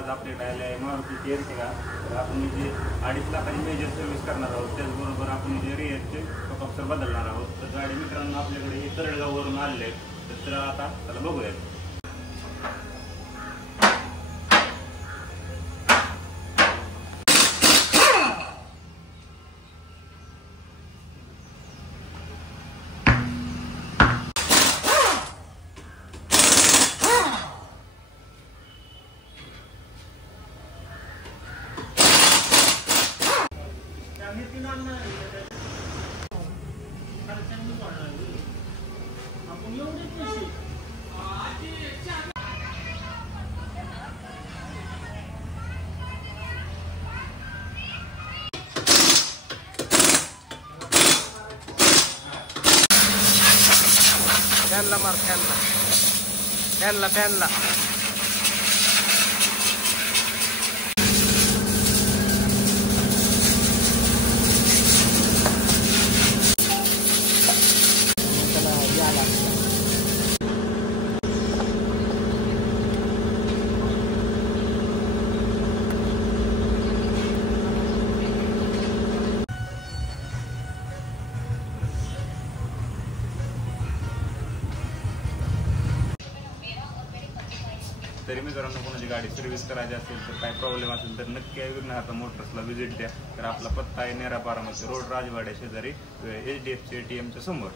आज आपल्याकडे आले आहे मारुती एर्टिगा. तर आपण जे 2.5 लाखाची मेजर सर्व्हिस करणार आहोत, त्याचबरोबर आपण जे रिअरचे कपापसर बदलणार आहोत. तर गाडी मित्रांनो आपल्याकडे हे तरडगाववरून आलेले आहेत. तर आता त्याला बघूयात. फॅनला मार, फॅनला तरी मित्रांनो कोणाची गाडी सर्व्हिस करायची असेल तर काय प्रॉब्लेम असेल तर नक्की विघ्नहर्ता मोटर्सला व्हिजिट द्या. तर आपला पत्ता आहे नेरा बारामती रोड, राजवाड्या शेजारी HDFC ATMच्या समोर.